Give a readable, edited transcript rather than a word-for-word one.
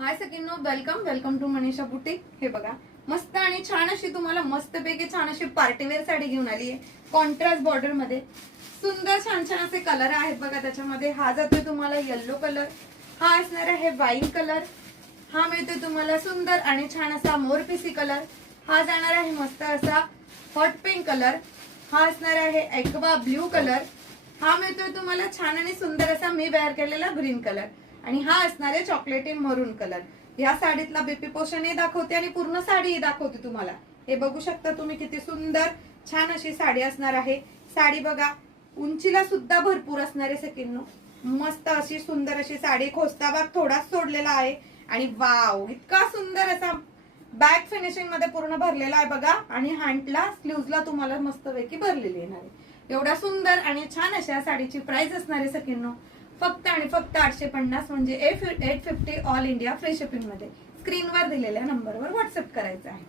हाय सगळ्यांनो, welcome welcome to Manisha boutique. हे बघा, मस्त आणि छान अशी तुम्हाला मस्तपैकी छान अशी पार्टीवेअर साडी घेऊन आली आहे कॉन्ट्रास्ट बॉर्डर मध्ये। सुंदर छान छान असे कलर आहेत बघा त्याच्यामध्ये। हा जातोय तुम्हाला येलो कलर, हा असणार आहे वाईन कलर, हा मिळतोय तुम्हाला सुंदर आणि छान असा मोरपिसी कलर, हा जाणार आहे मस्त असा हॉट पिंक कलर, हा असणार आहे एक्वा ब्ल्यू कलर, हा मिळतोय तुम्हाला छान आणि सुंदर असा मी वेअर केलेला ग्रीन कलर, आणि हा असणार आहे चॉकलेटी मरून कलर। या साडीतला बीपी पोषणही दाखवते आणि पूर्ण साडीही दाखवते तुम्हाला। हे बघू शकता तुम्ही किती सुंदर छान अशी साडी असणार आहे। साडी बघा, उंचीला सुद्धा भरपूर असणार आहे सकिन्नो। मस्त अशी सुंदर अशी साडी, खोस्ता भाग थोडाच सोडलेला आहे आणि वाव इतका सुंदर असा बॅक फिनिशिंग मध्ये पूर्ण भरलेला आहे बघा। आणि हँडला स्लीव्हजला तुम्हाला मस्तपैकी भरलेली येणार आहे। एवढा सुंदर आणि छान अशा साडीची प्राइस असणार आहे सकिन्नो फक्त आणि फक्त 850, म्हणजे 850 ऑल इंडिया फ्री शिपिंग मध्ये। स्क्रीनवर दिलेल्या नंबरवर व्हॉट्सअप करायचं आहे।